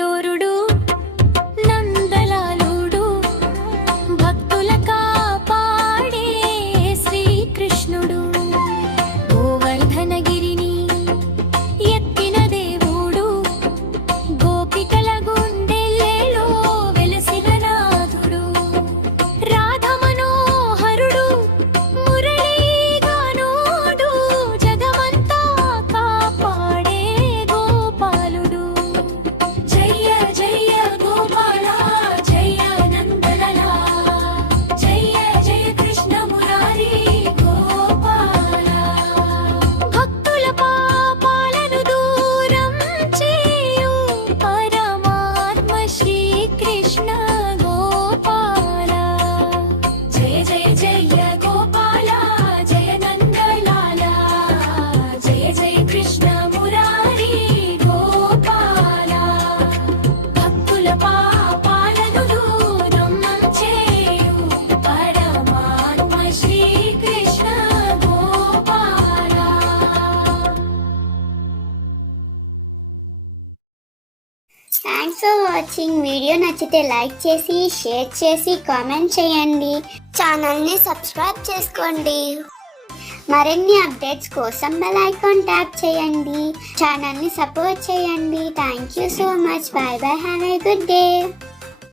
కిశోరుడు నందలాలుడు భక్తుల కాపాడే శ్రీకృష్ణుడు గోవర్ధనగిరిని ఎత్తిన దేవుడు గోపికల గుండెల్లో వెలసిన నాథుడు రాధ మనోహరుడు మురళీగానుడు జగమంతా కాపాడే గోపాలుడు జయ జయ గోపాల జయ నందలాలా జయ జయ కృష్ణ మురారి గోపాల భక్తుల పాపాలను దూరం చేయు పరమాత్మ శ్రీకృష్ణ గోపాల జయ జయ జయ గోపాల జయ నందలాల జయ జయ కృష్ణ మురారి గోపాల భక్తుల పాపాలను దూరం చేయు పరమాత్మ Shri Krishna Gopala. Thanks for watching. Video నచ్చితే లైక్ చేసి షేర్ చేసి కామెంట్ చేయండి. ఛానల్ని సబ్స్క్రైబ్ చేసుకోండి. మరిన్ని అప్డేట్స్ కోసం బెల్ ఐకాన్ ట్యాప్ చేయండి. ఛానల్ని సపోర్ట్ చేయండి. Thank you so much. By by. Have a good day.